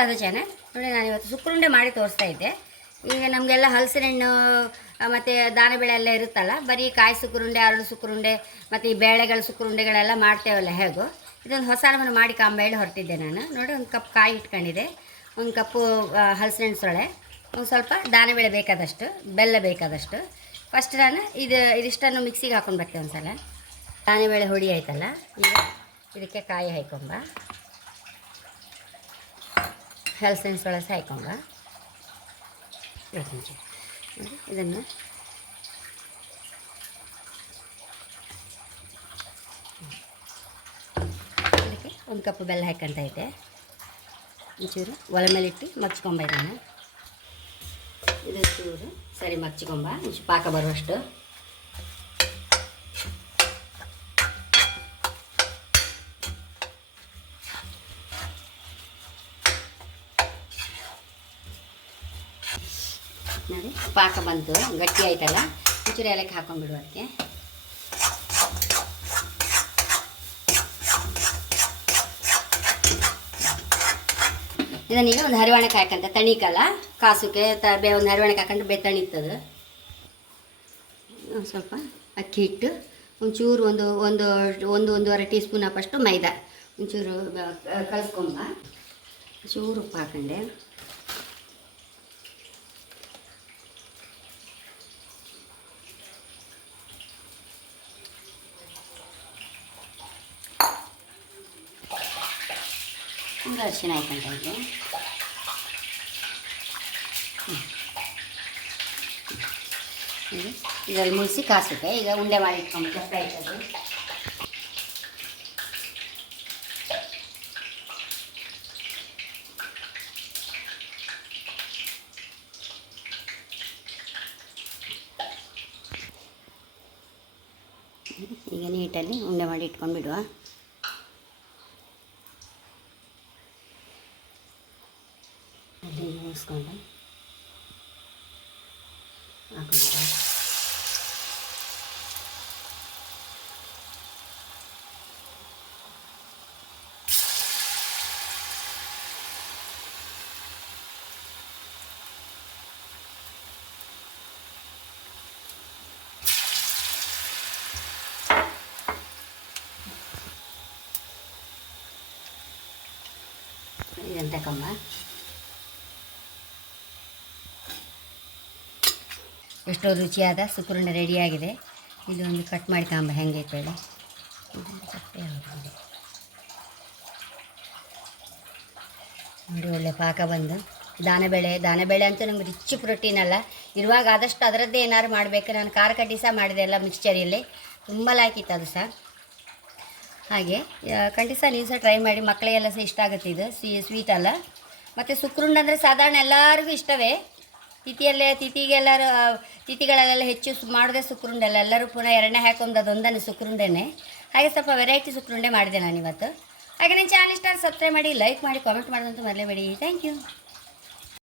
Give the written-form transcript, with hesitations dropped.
Radha channel. ನೋಡಿ, ನಾನಿವತ್ತು ಸುಕ್ಕುರುಂಡೆ ಮಾಡಿ ತೋರಿಸ್ತಾ ಇದ್ದೆ. ಈಗ ನಮಗೆಲ್ಲ ಹಲಸಿನ ಹಣ್ಣು ಮತ್ತು ದಾನಬೇಳೆ ಎಲ್ಲ ಇರುತ್ತಲ್ಲ, ಬರೀ ಕಾಯಿ ಸುಕ್ಕುರುಂಡೆ, ಅರಳು ಸುಕ್ಕುರುಂಡೆ ಮತ್ತು ಈ ಬೇಳೆಗಳ ಸುಕ್ಕುರುಂಡೆಗಳೆಲ್ಲ ಮಾಡ್ತೇವಲ್ಲ, ಹೇಗೋ ಇದೊಂದು ಹೊಸ ನಮ್ಮನ್ನು ಮಾಡಿ ಕಾಂಬೇಳಿ ಹೊರಟಿದ್ದೆ ನಾನು. ನೋಡಿ, ಒಂದು ಕಪ್ ಕಾಯಿ ಇಟ್ಕೊಂಡಿದ್ದೆ, ಒಂದು ಕಪ್ಪು ಹಲಸಿನ ಹಣ್ಣು ಸೊಳೆ, ಒಂದು ಸ್ವಲ್ಪ ದಾನಬೇಳೆ ಬೇಕಾದಷ್ಟು, ಬೆಲ್ಲ ಬೇಕಾದಷ್ಟು. ಫಸ್ಟ್ ನಾನು ಇದಿಷ್ಟನ್ನು ಮಿಕ್ಸಿಗೆ ಹಾಕೊಂಡು ಬರ್ತೇವೆ ಒಂದು ಸಲ. ದಾನಬೇಳೆ ಹುಡಿ ಆಯ್ತಲ್ಲ, ಈಗ ಇದಕ್ಕೆ ಕಾಯಿ ಹಾಕೊಂಬ, ಹಲಸಿನ ಸೊಳೆ ಸಹ ಹಾಕೊಂಬ. ಇದನ್ನು ಇದಕ್ಕೆ ಒಂದು ಕಪ್ಪು ಬೆಲ್ಲ ಹಾಕ್ಕೊಂತ ಇದ್ದೆ. ಒಂಚೂರು ಒಲೆ ಮೇಲಿಟ್ಟು ಮಗ್ಚ್ಕೊಂಬ. ಇದನ್ನು ಚೂರು ಸರಿ ಮಗ್ಚ್ಕೊಂಬ, ಒಂಚೂರು ಪಾಕ ಬರುವಷ್ಟು. ನೋಡಿ, ಪಾಕ ಬಂತು, ಗಟ್ಟಿ ಆಯ್ತಲ್ಲ, ಒಂಚೂರು ಏಲಕ್ಕಿ ಹಾಕೊಂಡ್ಬಿಡು ಅದಕ್ಕೆ. ಇದನ್ನೀಗ ಒಂದು ಹರಿವಾಣಕ್ಕೆ ಹಾಕಂತ, ತಣಿಕಲ್ಲ ಕಾಸುಕ್ಕೆ ಒಂದು ಹರಿವಾಣಕ್ಕೆ ಹಾಕೊಂಡು ತಣಿತದೆ. ಸ್ವಲ್ಪ ಅಕ್ಕಿ ಹಿಟ್ಟು, ಒಂಚೂರು ಒಂದೂವರೆ ಟೀ ಸ್ಪೂನ್ ಅಪ್ಪಷ್ಟು ಮೈದಾ, ಒಂಚೂರು ಕಲಿಸ್ಕೊಂಬ, ಚೂರು ಉಪ್ಪು ಹಾಕೊಂಡೆ. ಒಂದು ಅರಿಶಿನ ಹಾಕೊಂತ ಇದ್ದೆ. ಇದರಲ್ಲಿ ಮುಳಿಸಿ ಕಾಸುತ್ತೆ. ಈಗ ಉಂಡೆ ಮಾಡಿ ಇಟ್ಕೊಂಡು ಕಷ್ಟ ಆಯ್ತದೆ. ಈಗ ನೀಟಲ್ಲಿ ಉಂಡೆ ಮಾಡಿ ಇಟ್ಕೊಂಡು ಬಿಡುವ. ಮುಗಿಸ್ಕೊಂಡು ಹಾಕೊಂಡು ಇದನ್ನು ತಗೊಂಬ. ಎಷ್ಟೋ ರುಚಿಯಾದ ಸುಕ್ಕುರುಂಡೆ ರೆಡಿಯಾಗಿದೆ. ಇದು ಒಂದು ಕಟ್ ಮಾಡಿ ತಾಂಬ, ಹೆಂಗೆ ಹೇಳಿ. ನೋಡಿ, ಒಳ್ಳೆ ಪಾಕ ಬಂದು. ದಾನಬೇಳೆ ಅಂತೂ ನಮ್ಗೆ ರಿಚ್ ಪ್ರೋಟೀನ್ ಅಲ್ಲ, ಇರುವಾಗ ಆದಷ್ಟು ಅದರದ್ದೇ ಏನಾದ್ರು ಮಾಡಬೇಕು. ನಾನು ಖಾರ ಕಡ್ಡಿ ಸಹ ಮಾಡಿದೆ ಎಲ್ಲ ಮಿಕ್ಸ್ಚರಲ್ಲಿ, ತುಂಬ ಲಾಕಿತ್ತು ಅದು ಸಹ. ಹಾಗೆ ಖಂಡಿತ ನೀವು ಸಹ ಟ್ರೈ ಮಾಡಿ, ಮಕ್ಕಳಿಗೆಲ್ಲ ಸಹ ಇಷ್ಟ ಆಗುತ್ತೆ. ಇದು ಸ್ವೀಟ್ ಅಲ್ಲ. ಮತ್ತು ಸುಕ್ಕುರುಂಡೆ ಅಂದರೆ ಸಾಧಾರಣ ಎಲ್ಲರಿಗೂ ಇಷ್ಟವೇ. ತಿಥಿಗಳಲ್ಲೆಲ್ಲ ಹೆಚ್ಚು ಮಾಡಿದೆ ಸುಕ್ಕುರುಂಡೆ ಅಲ್ಲ, ಎಲ್ಲರೂ ಪುನಃ ಎರಡನೇ ಹಾಕೊಂಡು ಅದೊಂದನ್ನು ಸುಕ್ಕುರುಂಡೆನೇ. ಹಾಗೆ ಸ್ವಲ್ಪ ವೆರೈಟಿ ಸುಕ್ಕುರುಂಡೆ ಮಾಡಿದೆ ನಾನಿವತ್ತು. ಹಾಗೆ ನನ್ನ ಚಾನಲ್ ಇಷ್ಟ ಸಬ್ಸ್ಕ್ರೈಬ್ ಮಾಡಿ, ಲೈಕ್ ಮಾಡಿ, ಕಾಮೆಂಟ್ ಮಾಡೋದಂತೂ ಮರಲೇಬೇಡಿ. Thank you.